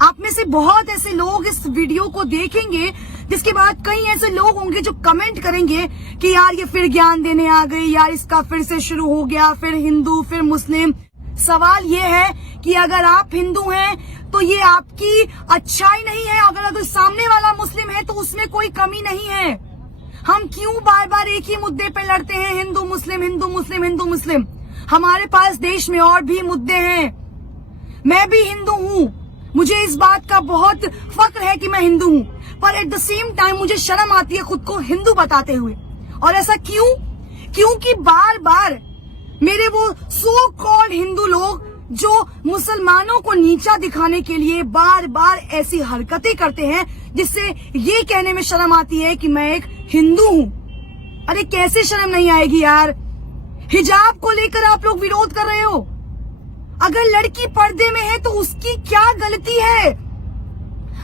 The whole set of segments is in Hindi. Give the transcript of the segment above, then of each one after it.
आप में से बहुत ऐसे लोग इस वीडियो को देखेंगे, जिसके बाद कई ऐसे लोग होंगे जो कमेंट करेंगे कि यार ये फिर ज्ञान देने आ गई, यार इसका फिर से शुरू हो गया, फिर हिंदू फिर मुस्लिम। सवाल ये है कि अगर आप हिंदू हैं तो ये आपकी अच्छाई नहीं है, अगर सामने वाला मुस्लिम है तो उसमें कोई कमी नहीं है। हम क्यों बार बार एक ही मुद्दे पे लड़ते हैं, हिंदू मुस्लिम हिंदू मुस्लिम हिंदू मुस्लिम? हमारे पास देश में और भी मुद्दे हैं। मैं भी हिंदू हूँ, मुझे इस बात का बहुत फक्र है कि मैं हिंदू हूँ, पर एट द सेम टाइम मुझे शर्म आती है खुद को हिंदू बताते हुए। और ऐसा क्यों? क्योंकि बार बार मेरे वो सो कॉल्ड हिंदू लोग जो मुसलमानों को नीचा दिखाने के लिए बार बार ऐसी हरकतें करते हैं जिससे ये कहने में शर्म आती है कि मैं एक हिंदू हूँ। अरे कैसे शर्म नहीं आएगी यार? हिजाब को लेकर आप लोग विरोध कर रहे हो। अगर लड़की पर्दे में है तो उसकी क्या गलती है?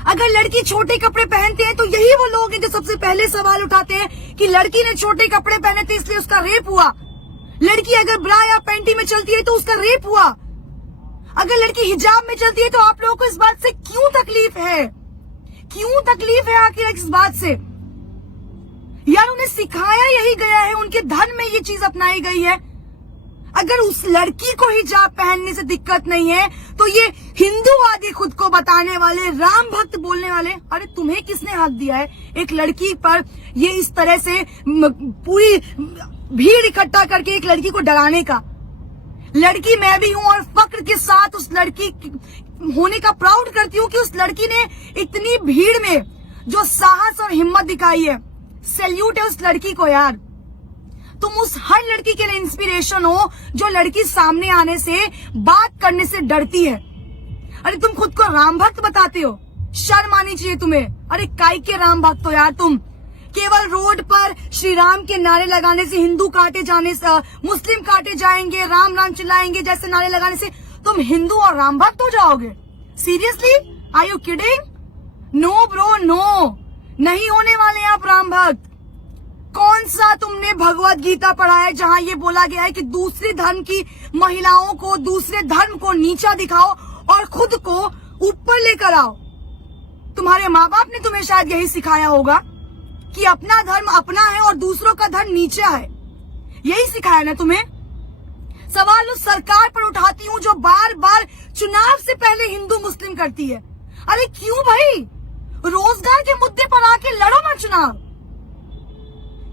अगर लड़की छोटे कपड़े पहनते हैं तो यही वो लोग हैं जो सबसे पहले सवाल उठाते हैं कि लड़की ने छोटे कपड़े पहने थे इसलिए उसका रेप हुआ। लड़की अगर ब्रा या पैंटी में चलती है तो उसका रेप हुआ। अगर लड़की हिजाब में चलती है तो आप लोगों को इस बात से क्यों तकलीफ है? क्यों तकलीफ है आखिर इस बात से? यार उन्हें सिखाया यही गया है, उनके धर्म में ये चीज अपनाई गई है। अगर उस लड़की को हिजाब पहनने से दिक्कत नहीं है तो ये हिंदू आदि खुद को बताने वाले, राम भक्त बोलने वाले, अरे तुम्हें किसने हक दिया है एक लड़की पर ये इस तरह से पूरी भीड़ इकट्ठा करके एक लड़की को डराने का? लड़की मैं भी हूं और फक्र के साथ उस लड़की होने का प्राउड करती हूँ कि उस लड़की ने इतनी भीड़ में जो साहस और हिम्मत दिखाई है। सैल्यूट है उस लड़की को यार। तुम उस हर लड़की के लिए इंस्पिरेशन हो जो लड़की सामने आने से, बात करने से डरती है। अरे तुम खुद को राम भक्त बताते हो, शर्म आनी चाहिए तुम्हें। अरे काय के राम भक्त हो यार तुम? केवल रोड पर श्री राम के नारे लगाने से, हिंदू काटे जाने से, मुस्लिम काटे जाएंगे, राम राम चिल्लाएंगे जैसे नारे लगाने से तुम हिंदू और राम भक्त हो जाओगे? Seriously? Are you kidding? No bro no, नहीं होने वाले आप राम भक्त। कौन सा तुमने भगवत गीता पढ़ा है जहां ये बोला गया है कि दूसरे धर्म की महिलाओं को, दूसरे धर्म को नीचा दिखाओ और खुद को ऊपर लेकर आओ? तुम्हारे माँ बाप ने तुम्हें शायद यही सिखाया होगा कि अपना धर्म अपना है और दूसरों का धर्म नीचा है। यही सिखाया ना तुम्हें? सवाल उस सरकार पर उठाती हूँ जो बार बार चुनाव से पहले हिंदू मुस्लिम करती है। अरे क्यों भाई? रोजगार के मुद्दे पर आके लड़ो ना चुनाव।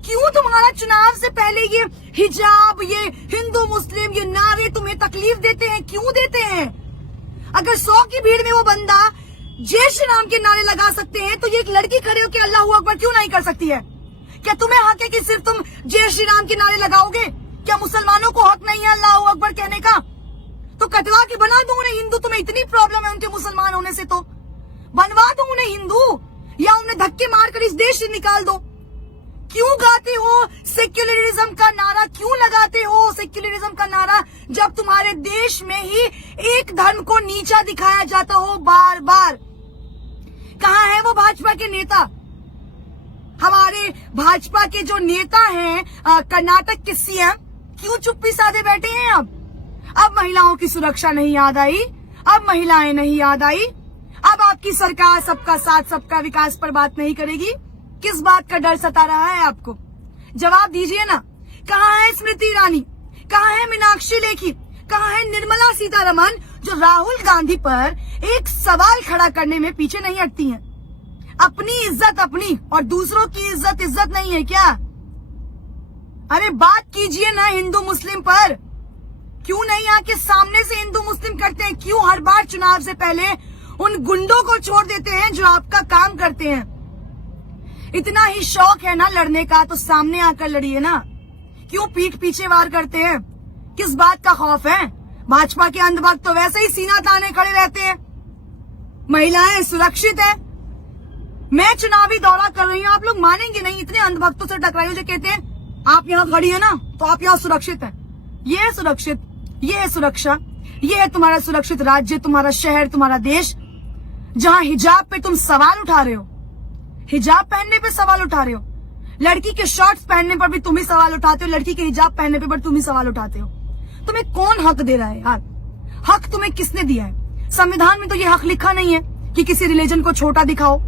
क्यों तुम्हारा चुनाव से पहले ये हिजाब, ये हिंदू मुस्लिम, ये नारे तुम्हें तकलीफ देते हैं? क्यों देते हैं? अगर 100 की भीड़ में वो बंदा जय श्री राम के नारे लगा सकते हैं तो ये एक लड़की खड़े होकर अल्लाह अकबर क्यों नहीं कर सकती है? क्या तुम्हें हक है कि सिर्फ तुम जय श्री राम के नारे लगाओगे? क्या मुसलमानों को हक नहीं है अल्लाह अकबर कहने का? तो कटवा के बना दो उन्हें हिंदू। तुम्हें इतनी प्रॉब्लम है उनके मुसलमान होने से तो बनवा दो उन्हें हिंदू, या उन्हें धक्के मारकर इस देश से निकाल दो। क्यों गाते हो सेक्युलरिज्म का नारा? क्यों लगाते हो सेक्युलरिज्म का नारा जब तुम्हारे देश में ही एक धर्म को नीचा दिखाया जाता हो बार बार? कहाँ है वो भाजपा के नेता? हमारे भाजपा के जो नेता हैं कर्नाटक के सीएम, क्यों चुप्पी साधे बैठे हैं? अब महिलाओं की सुरक्षा नहीं याद आई, अब महिलाएं नहीं याद आई, अब आपकी सरकार सबका साथ सबका विकास पर बात नहीं करेगी। किस बात का डर सता रहा है आपको? जवाब दीजिए ना। कहाँ है स्मृति ईरानी? कहाँ है मीनाक्षी लेखी? कहाँ है निर्मला सीतारमण जो राहुल गांधी पर एक सवाल खड़ा करने में पीछे नहीं हटती हैं? अपनी इज्जत अपनी और दूसरों की इज्जत नहीं है क्या? अरे बात कीजिए ना हिंदू मुस्लिम पर। क्यों नहीं आके सामने से हिंदू मुस्लिम करते हैं? क्यों हर बार चुनाव से पहले उन गुंडों को छोड़ देते हैं जो आपका काम करते हैं? इतना ही शौक है ना लड़ने का तो सामने आकर लड़िए ना। क्यों पीठ पीछे वार करते हैं? किस बात का खौफ है? भाजपा के अंधभक्त तो वैसे ही सीना ताने खड़े रहते हैं। महिलाएं सुरक्षित है। मैं चुनावी दौरा कर रही हूँ, आप लोग मानेंगे नहीं, इतने अंधभक्तों से टकराई जो कहते हैं आप यहाँ खड़ी है ना तो आप यहाँ सुरक्षित है। ये है सुरक्षित, ये है सुरक्षा, ये है तुम्हारा सुरक्षित राज्य, तुम्हारा शहर, तुम्हारा देश, जहाँ हिजाब पे तुम सवाल उठा रहे हो। हिजाब पहनने पे सवाल उठा रहे हो, लड़की के शॉर्ट्स पहनने पर भी तुम ही सवाल उठाते हो, लड़की के हिजाब पहनने पे तुम ही सवाल उठाते हो। तुम्हें कौन हक दे रहा है यार? हक तुम्हें किसने दिया है? संविधान में तो ये हक लिखा नहीं है कि किसी रिलीजन को छोटा दिखाओ,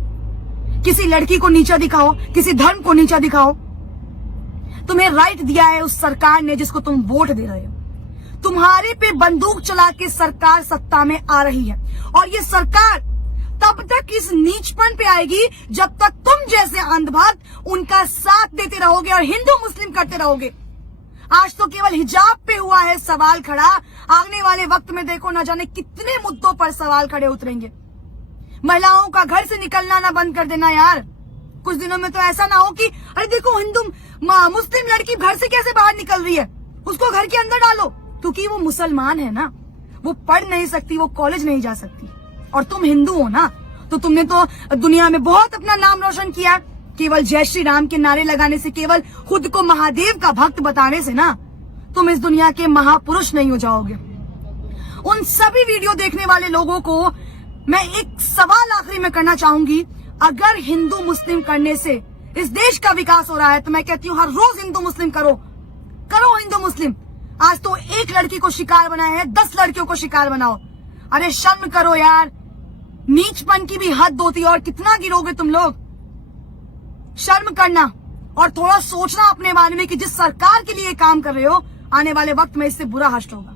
किसी लड़की को नीचा दिखाओ, किसी धर्म को नीचा दिखाओ। तुम्हें राइट दिया है उस सरकार ने जिसको तुम वोट दे रहे हो। तुम्हारे पे बंदूक चला के सरकार सत्ता में आ रही है और ये सरकार तब तक इस नीचपन पे आएगी जब तक तुम जैसे अंधभक्त उनका साथ देते रहोगे और हिंदू मुस्लिम करते रहोगे। आज तो केवल हिजाब पे हुआ है सवाल खड़ा, आने वाले वक्त में देखो न जाने कितने मुद्दों पर सवाल खड़े उतरेंगे। महिलाओं का घर से निकलना ना बंद कर देना यार। कुछ दिनों में तो ऐसा ना हो कि अरे देखो हिंदू मुस्लिम लड़की घर से कैसे बाहर निकल रही है, उसको घर के अंदर डालो, क्योंकि वो मुसलमान है ना, वो पढ़ नहीं सकती, वो कॉलेज नहीं जा सकती। और तुम हिंदू हो ना, तो तुमने तो दुनिया में बहुत अपना नाम रोशन किया। केवल जय श्री राम के नारे लगाने से, केवल खुद को महादेव का भक्त बताने से ना तुम इस दुनिया के महापुरुष नहीं हो जाओगे। उन सभी वीडियो देखने वाले लोगों को मैं एक सवाल आखिरी में करना चाहूंगी, अगर हिंदू मुस्लिम करने से इस देश का विकास हो रहा है तो मैं कहती हूँ हर रोज हिंदू मुस्लिम करो हिंदू मुस्लिम। आज तो एक लड़की को शिकार बनाया है, 10 लड़कियों को शिकार बनाओ। अरे शर्म करो यार, नीचपन की भी हद होती है और कितना गिरोगे तुम लोग। शर्म करना और थोड़ा सोचना अपने बारे में कि जिस सरकार के लिए काम कर रहे हो आने वाले वक्त में इससे बुरा हश्र होगा।